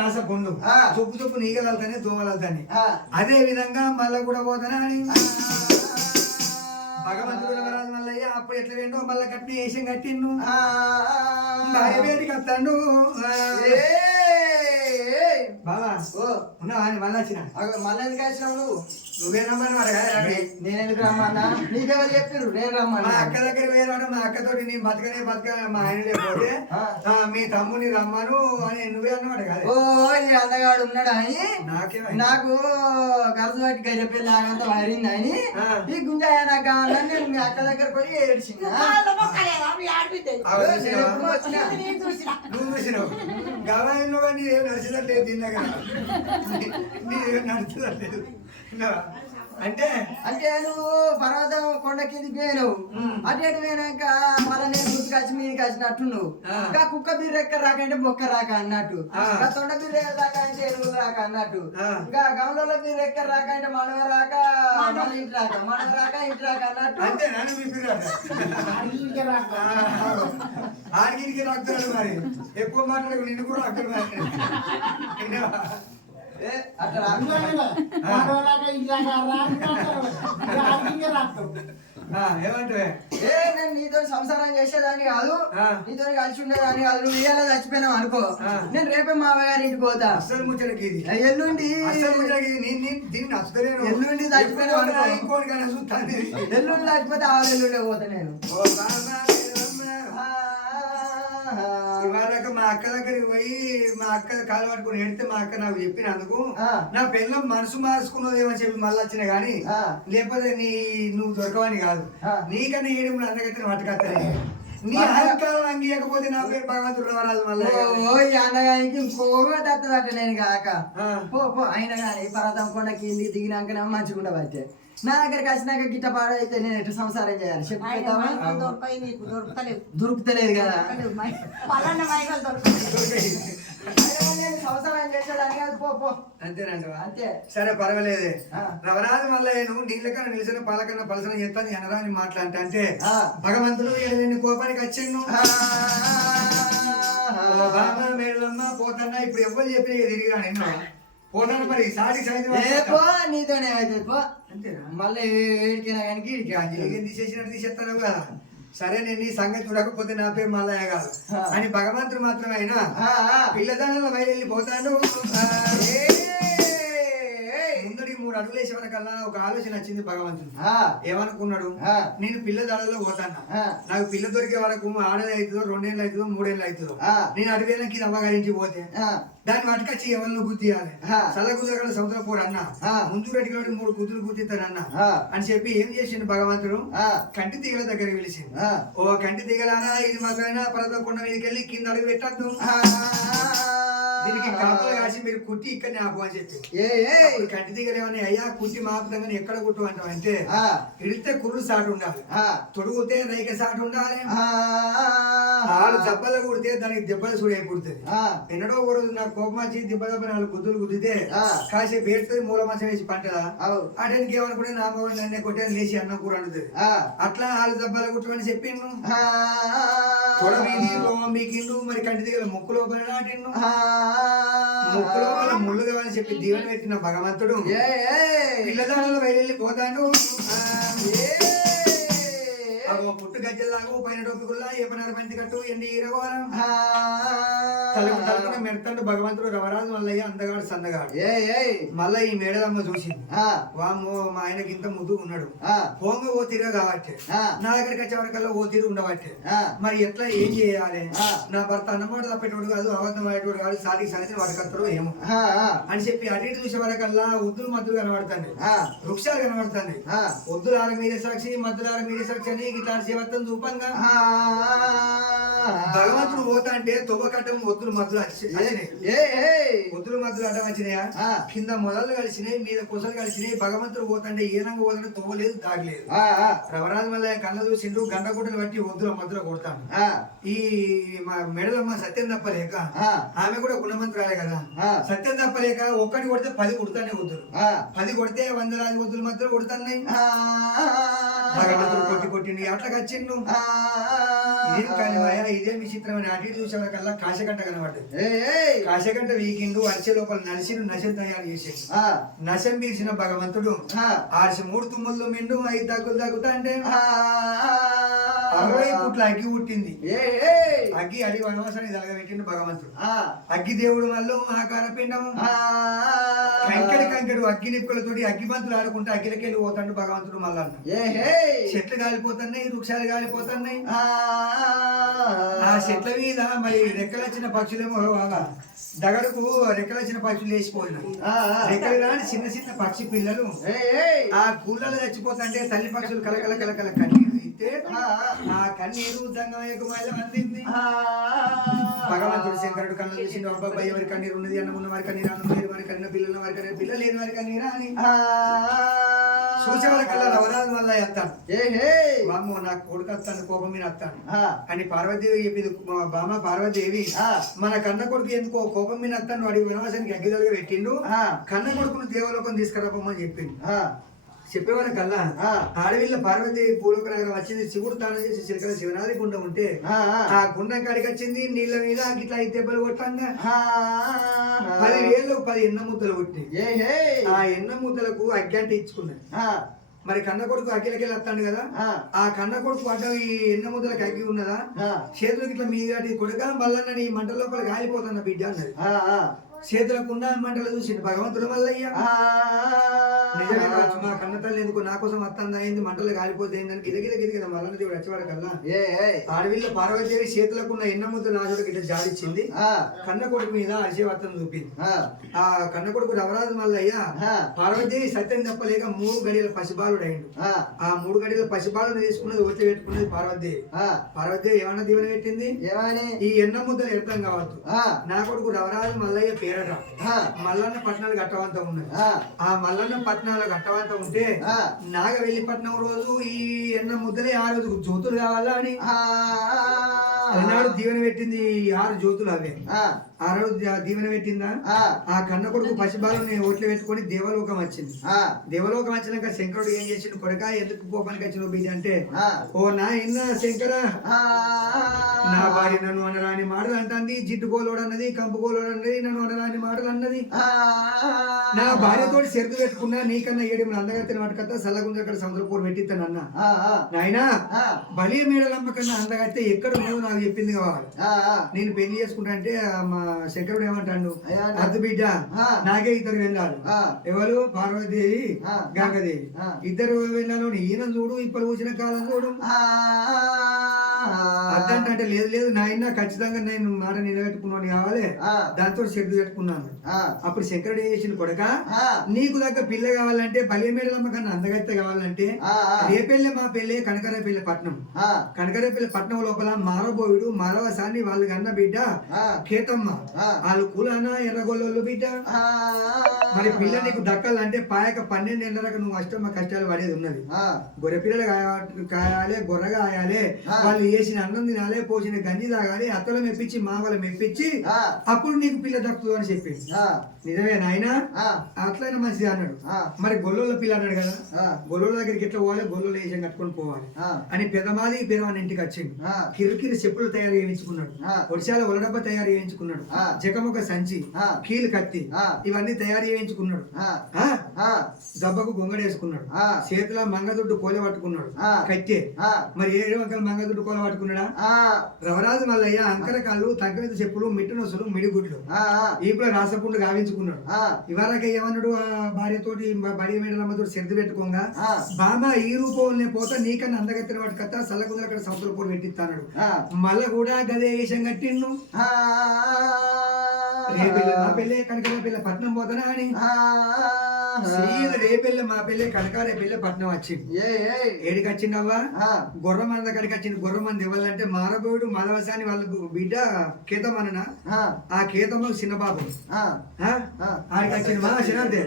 రాస పొండు చొప్పు చొప్పు నీగలు వెళ్తానే దోమలు వెళ్తాని అదే విధంగా మళ్ళా కూడా పోతానా అని భగవంతుడు వరాలు మల్లయ్య అప్పుడు ఎట్లా వేండో మళ్ళా కట్టి వేషం కట్టిండు భార్య వేడికి వస్తాడు బాబా ఉన్నావా మళ్ళీ వచ్చిన మళ్ళీ ఎందుకు వచ్చినావు నువ్వు నువ్వే రమ్మని నేను ఎందుకు రమ్మన్నా నీకెవరు చెప్పారు నేను రమ్మన్నా మా అక్క దగ్గర వేరాడు మా అక్కతోటి నీ బతకనే మా ఆయన లేకపోతే మీ తమ్ముని రమ్మను అని నువ్వే అన్నమాట కదా ఓ నీ అందగాడు ఉన్నాడు అని నాకేమో నాకు గరజు బట్టి గజ పెళ్ళి ఆగంత వారింది అని ఈ గుంజాయ నాకు కావాలని నేను మీ అక్క దగ్గర పోయి ఏడ్చింది నువ్వు చూసినావు గవాయిలో కానీ ఏం నడిచినట్లేదు తిన్నాక నీవేం నడిచినట్లేదు అంటే అంటే నువ్వు పర్వతం కొండ కిందికి పోయినావు అటు పోయినాక మళ్ళీ నేను గుర్తుకొచ్చి మీదకి వచ్చినట్టు నువ్వు ఇంకా కుక్క బీర్ ఎక్కడ రాకంటే బొక్క రాక అన్నట్టు ఇంకా తొండ బీర్ రాక అంటే ఎరువులు రాక అన్నట్టు ఇంకా గమలలో బీర్ ఎక్కడ రాక అంటే మనవ రాక మళ్ళీ ఇంటి రాక మనవ రాక ఇంటి రాక అన్నట్టు అంతే నన్ను మీ ఆడికి రాకుతాడు మరి ఎక్కువ మాట్లాడకు నిన్ను కూడా రాకుతాడు ఏమంటే నేను నీతో సంసారం చేసేదాన్ని కాదు నీతో కలిసి ఉండేదాన్ని కాదు నువ్వు ఇవాళ చచ్చిపోయినావు అనుకో నేను రేపే మా గారి ఇంటికి పోతా అసలు ముచ్చటకి ఇది ఎల్లుండి దీన్ని నచ్చుతలేను ఎల్లుండి చచ్చిపోయినావు అనుకో ఇంకోటికైనా చూస్తాను ఎల్లుండి చచ్చిపోతే ఆ ఎల్లుండే పోతా నేను ఇవాళ మా అక్క దగ్గరికి పోయి మా అక్క కాలు పట్టుకుని ఎడితే మా అక్క నాకు చెప్పినందుకు నా పిల్లం మనసు మార్చుకున్నదేమని చెప్పి మళ్ళీ వచ్చినా గానీ లేకపోతే నువ్వు దొరకవని కాదు నీకన్నా ఏడు అందగత్తిన పట్టుకత్తలే నీ అహంకారం అంగీయకపోతే నా పేరు భగవంతుడు వరాలు మళ్ళీ అన్నగానికి ఇంకోగా తత్తదట నేను కాక పో అయినా కానీ పర్వతం కొండ కింది దిగినాక మంచిగా బట్టే నా దగ్గరికి వచ్చినాక గిట్ట పాడైతే నేను ఎటు సంసారం చేయాలి దొరుకుతలేదు కదా సంసారం చేసేదాన్ని కాదు పో అంతేనంట అంతే సరే పర్వాలేదే రవరాజు మళ్ళీ నువ్వు నీళ్ళకన్నా నిలిచిన పాలకన్నా పలసన చెప్తాను ఎనరాని మాట్లాంటే అంటే భగవంతుడు నిన్ను కోపానికి వచ్చిండు మేడలమ్మ పోతన్నా ఇప్పుడు ఎవరు చెప్పి తిరిగిరా నిన్ను పోతాను మరి సాటి నీతోనే అయితే పో అంతేనా మళ్ళీ ఏడికైనా కానీ తీసేసినట్టు తీసేస్తాను కదా సరే నేను నీ సంగతి చూడకపోతే నా పేరు మల్లయ్య కాదు అని భగవంతుడు మాత్రమే అయినా పిల్లదానంలో బయలుదేరి పోతాడు ముందడికి 3 అడుగులు వేసే వరకల్లా ఒక ఆలోచన వచ్చింది భగవంతుడు ఏమనుకున్నాడు నేను పిల్లదాడలో పోతాను నాకు పిల్ల దొరికే వరకు 6 ఏళ్ళు అవుతుందో 2 ఏళ్ళు అవుతుందో 3 ఏళ్ళు అవుతుందో నేను అడిగేదానికి అమ్మగారించి పోతే దాన్ని పట్టుకొచ్చి ఎవరిని గుద్దియాలి చల్ల కుదరగల సముద్ర పోరు అన్న ముందు రెడ్డి 3 గుద్దులు గుద్దిస్తానన్న అని చెప్పి ఏం చేసిండు భగవంతుడు కంటి తీగల దగ్గర పిలిచిండు ఓ కంటి తీగలారా ఇది మాకైనా పర్వతకొండ మీదకి వెళ్ళి కింద అడుగు పెట్టద్దు దీనికి కాపులు కాసి మీరు కుట్టి ఇక్కడ ఆపు అని చెప్పి కంటి తీగలు ఏమన్నా అయ్యా కుట్టి మాపుతంగా ఎక్కడ కుట్టు అంటాం అంటే ఇడితే కుర్రు సాటు ఉండాలి తొడుగుతే రైక సాటు ఉండాలి 6 దెబ్బలు కుడితే దానికి దెబ్బలు చూడే పుడుతుంది ఎన్నడో రోజు నాకు కోపం వచ్చి దెబ్బ 4 గుద్దులు గుద్దితే కాసేపు ఏడుతుంది మూల మంచం వేసి పంటదా అటెందుకు ఏమనుకుంటే నా మొగడు నన్నే కొట్టాను లేచి అన్నం కూర అంటుంది అట్లా 6 దెబ్బలు కుట్టమని చెప్పిండు మీకిండు మరి కంటి దగ్గర ముక్కు లోపల నాటిండు ముక్కు లోపల ముళ్ళు కావాలని చెప్పి దీవెన పెట్టిన భగవంతుడు పిల్లదానంలో బయలుదేరి పోతాడు పుట్టు గజ్జలాగు పైన డొప్పుకుల్లా ఏ పనారు పంచి కట్టు ఎండి ఈరగోరం తలుపున మెడతండు భగవంతుడు రవరాజు మల్లయ్య అందగాడు సందగాడు మళ్ళా ఈ మేడదమ్మ చూసింది వామ్మో మా ఆయనకి ఇంత ముద్దు ఉన్నాడు పోంగ ఓ తీరు కాబట్టి నా దగ్గరికి వచ్చే వరకల్లా ఓ తీరు ఉండబట్టే మరి ఎట్లా ఏం చేయాలి నా భర్త అన్నమాట తప్పేటోడు కాదు అబద్ధం అయ్యేటోడు కాదు సాటికి సాయంత్రం వాడకత్తరు ఏమో అని చెప్పి అటు ఇటు చూసే వరకల్లా ఒద్దులు మద్దులు కనబడతాయి వృక్షాలు కనబడతాయి ఒద్దులార మీరే సాక్షి మద్దులార మీరే సాక్షి అని ఇట్లా సేవత్తం చూపంగా భగవంతుడు పోతా అంటే తువ్వకట్టం ఒద్దులు మద్దులు ఒద్దులు మద్దులు అడ్డం వచ్చినాయా కింద మొదలు కలిసినాయి మీద కొసలు కలిసినాయి భగవంతుడు పోతాంటే ఏనంగా పోతుంటే తువ్వలేదు దాగలేదు రవరాజు మళ్ళీ కళ్ళ చూసిండు గండగుడ్డలు బట్టి ఒద్దుల మద్దుల కొడతాను ఈ మా మెడలమ్మ సత్యం తప్పలేక ఆమె కూడా గుణమంతురాలే కదా సత్యం తప్పలేక ఒక్కటి కొడితే 10 కొడతానే వద్దులు 10 కొడితే 100 రాజు వద్దుల మధ్యలో కొడుతున్నాయి భగవంతుడు కొట్టి కొట్టిండు అట్లా వచ్చిండు ఏం కానీ ఇదే విచిత్రమైన అటు ఇటు చూసే కల్లా కాశగంట కనబడ్డది. కాశగంట వీకిండు అరిసె లోపల నశం తయారు చేసేది. నశం పీల్చిన భగవంతుడు ఆరిసి 3 తుమ్ములు మిండు 5 దగ్గుతా అంటే 60 పుట్ల అగ్గి పుట్టింది. అగ్గి అడి వనవాసాన్ని తలగబెట్టిండు భగవంతుడు. అగ్గి దేవుడు మళ్ళీ ఆకార పిండం కంకెడు అగ్గి నిప్పులతోటి అగ్గి బంతులు ఆడుకుంటే అగ్గిలకెళ్ళి పోతాడు భగవంతుడు. మళ్ళా చెట్లు కాలిపోతున్నాయి, వృక్షాలు కాలిపోతున్నాయి. ఆ చెట్ల మీద మరి రెక్కలొచ్చిన పక్షులేమో దగడుకు రెక్కలొచ్చిన పక్షులు వేసిపోయినాయి. రెక్కలు రాని చిన్న చిన్న పక్షి పిల్లలు ఆ కూలలో చచ్చిపోతుంటే తల్లి పక్షులు కలకల కలకల కన్నీరు ఇస్తే ఆ కన్నీరు దంగమయ్యకు మైల అందింది. భగవంతుడు శంకరుడు కళ్ళు చూసిండు. అబ్బాయి ఎవరి కన్నీరు ఉన్నది, అన్నమున్న వారి కన్నీరు, అన్నం లేని వారి కన్నీరు, పిల్లల వారి కన్నీరు, పిల్లలు లేని వారి కన్నీరా అని చూసేవాళ్ళ కల్లా రవరాజు వల్ల వెళ్తాను. బామ్మ నాకు కొడుకు వస్తాను, కోపం మీద వస్తాను అని పార్వతీదేవి చెప్పింది. బామ్మ పార్వతీదేవి మన కన్న కొడుకు ఎందుకో కోపం మీద వస్తాను, వాడి వినవాసానికి అగ్గిదలుగా పెట్టిండు, కన్న కొడుకును దేవలోకం తీసుకురాపమ్మని చెప్పిండు. చెప్పేవాళ్ళ కల్లా ఆడవిల్ల పార్వతీదేవి పూర్వక నగరం వచ్చింది. శివుడు తాను చేసి చిలకల శివనాది గుండం ఉంటే ఆ గుండం కాడికి వచ్చింది. నీళ్ళ మీద గిట్లా 5 దెబ్బలు కొట్టంగా 10,000 10 ఎన్న ముద్దలు కొట్టినాయి. ఆ ఎన్న ముద్దలకు అగ్గి అంటే ఇచ్చుకున్నాయి. మరి కన్న కొడుకు అగ్గిలకెళ్ళి వస్తాడు కదా, ఆ కన్న కొడుకు అడ్డ ఈ ఎన్న ముద్దలకు అగ్గి ఉన్నదా, చేతులకు ఇట్లా మీద కొడుక మళ్ళీ నీ మంటల లోపల కాలిపోతున్న బిడ్డ అన్నది. చేతులకున్న మంటలు చూసిండు భగవంతుడు మల్లయ్య. నిజమే కావచ్చు, మా కన్న తల్లి ఎందుకు నా కోసం వస్తాను అయింది, మంటలు కాలిపోతే ఏందని గిదగిద మల్లన్న దేవుడు వచ్చేవాడు కల్లా ఆడవిల్ల పార్వతీదేవి చేతులకున్న ఎన్న ముద్ద నాశుడికి ఇట్లా జాడిచ్చింది. కన్న కొడుకు మీద అరిసేవత్తం చూపింది. ఆ కన్న కొడుకు రవరాజు మల్లయ్య పార్వతీదేవి సత్యం తప్పలేక 3 గడియల పసిబాలుడు అయిండు. ఆ 3 గడియల పసిబాలును తీసుకున్నది ఒత్తి పెట్టుకున్నది పార్వతీదేవి. పార్వతీదేవి ఏమన్నా దీవెన పెట్టింది, ఈ ఎన్న ముద్దలు ఎడతాం కావద్దు, నా కొడుకు రవరాజు మల్లయ్య పేరట మల్లన్న పట్టణాలు గట్టవంత ఉన్నది. ఆ మల్లన్న పట్టణాలు గట్టవంత ఉంటే నాగవెల్లిపట్నం రోజు ఈ ఎన్న ముద్దలే 6 జ్యోతులు కావాలా అని అన్నాడు. దీవెన పెట్టింది 6 జ్యోతులు. అవే ఆ రోజు దీవెన పెట్టిందా. ఆ కన్న కొడుకు పసిబాలని ఓట్లు పెట్టుకొని దేవలోకం వచ్చింది. దేవలోకం వచ్చినాక శంకరుడు ఏం చేసిండు, కొడుక ఎందుకు కోపానికి వచ్చిన బిడ్డ అంటే, ఓ నా ఎన్న శంకర నా భార్య నన్ను అనరాని మాటలు అంటుంది, జిడ్డు గోలోడు అన్నది, కంపు గోలోడు అన్నది, నన్ను అనరాని మాటలు అన్నది. నా భార్యతో సెరుకు పెట్టుకున్నా నీకన్నా 7 అందగత్తిన వాటికత్తా సల్లగుంజక్కడ సముద్రపూర్ పెట్టిస్తాను అన్న. నాయనా బలి మేడలమ్మ కన్నా అందగత్తే ఎక్కడ ఉన్నదో నాకు చెప్పింది కావాలి, నేను పెళ్లి చేసుకుంటా అంటే మా శంకరుడు ఏమంటాడు, అద్దు బిడ్డ నాకే 2 వెళ్ళాలి. ఎవరు పార్వతీదేవి గంగాదేవి 2 వెళ్ళాను. ఈయన చూడు ఇప్పుడు కూర్చిన కాలం చూడు అద్దంటే లేదు లేదు నాయన ఖచ్చితంగా నేను మాట నిలబెట్టుకున్నాను కావాలి, దాంతో చెట్టు పెట్టుకున్నాను. అప్పుడు శంకరుడు ఏం చేసిన కొడక, నీకు దగ్గర పిల్ల కావాలంటే బలిమేడలమ్మ కన్నా అందగత్తె కావాలంటే రేపెళ్ళే మా పెళ్ళే కనకరేపల్లి పట్నం. కనకరేపల్లి పట్నం లోపల మారబోయుడు మరవసాని వాళ్ళు కన్న బిడ్డ కేతమ్మ, వాళ్ళు కూలనా ఎర్రగొల్లోళ్ళు బిడ్డ. మరి పిల్ల నీకు దక్కాలంటే పాయక 12 ఏళ్ళకి నువ్వు అష్టమ కష్టాలు పడేది ఉన్నది. గొర్రె పిల్లలు కాయాలి, గొర్రె కాయాలి, వాళ్ళు వేసిన అన్నం తినాలి, పోసిన గంజి తాగాలి, అత్తలు మెప్పించి మామలు మెప్పించి అప్పుడు నీకు పిల్ల దక్కుతుంది అని చెప్పింది. నిజమే నాయన అట్లయినా మంచిది అన్నాడు. మరి గొల్లోళ్ళ పిల్ల అన్నాడు కదా, గొల్లోళ్ళ దగ్గరికి ఎట్లా పోవాలి, గొల్లోళ్ళ వేషం కట్టుకొని పోవాలి అని పెదమాది పెరవాని ఇంటికి వచ్చిండు. కిరికిరి చెప్పులు తయారు చేయించుకున్నాడు, ఒడిశాల ఒలడబ్బ తయారు చేయించుకున్నాడు, జకముక సంచి, కీలు కత్తి ఇవన్నీ తయారు చేయించుకున్నాడు. దెబ్బకు గొంగడేసుకున్నాడు, చేతిలో మంగదుడ్డు కోల పట్టుకున్నాడు కట్టే. మరి 7 వంకల మంగదుడ్డు కోల పట్టుకున్నాడా. రవరాజు మల్లయ్య అంకర కాళ్ళు, తగ్గ చెప్పులు, మిట్టు నొసలు, మిడిగుడ్లు ఇప్పుడు రాసపుండు గావించుకున్నాడు. ఇవరక ఏమన్నాడు, భార్యతోటి బడి మేడలమ్మతో సెర్ది పెట్టుకోగా, బామ ఈ రూపంలో పోతా నీకన్నా అందగత్తిన వాటి కథ సల్లకుందర అక్కడ సంవత్సరం పెట్టిస్తాడు. మళ్ళా కూడా గదే వేషం కట్టిండు. మా పెళ్ళే కనకరే పిల్ల పట్నం పోతానా అని రేపెళ్ళ మా పెళ్ళే కనకారే పిల్ల పట్నం వచ్చింది. ఏడికి వచ్చిండవ్వా, గొర్రమంద కడికి వచ్చింది. గొర్రమంది ఇవ్వాలంటే మారబోయుడు మదవసాని వాళ్ళకు బిడ్డ కేతమన్న, ఆ కేతమ్మ చిన్న బాబు ఆడికి వచ్చింది. మా శనార్థే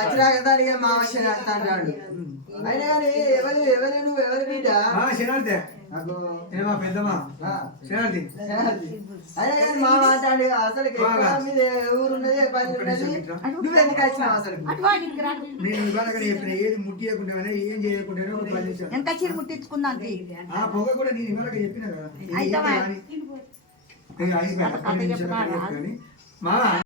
అచ్చిరాగదానిగా మా శనార్థ అన్నాడు. అయినా కానీ ఎవరు బిడ్డ శనార్థే నాకు ఏమా పెద్దమ్మా చేయాలి అదే కానీ మా మాట్లాడి అసలు మీద ఊరున్నది పని ఉన్నది నువ్వెందుకు వచ్చినావు అసలు నేను ఇవాళ చెప్పిన ఏది ముట్టియకుండా ఏం చేయకుండా ఒక 10 నిమిషాలు ఎంత చీర ముట్టించుకుందాం ఆ పొగ కూడా నేను ఇవాళ చెప్పిన కదా అయితే మా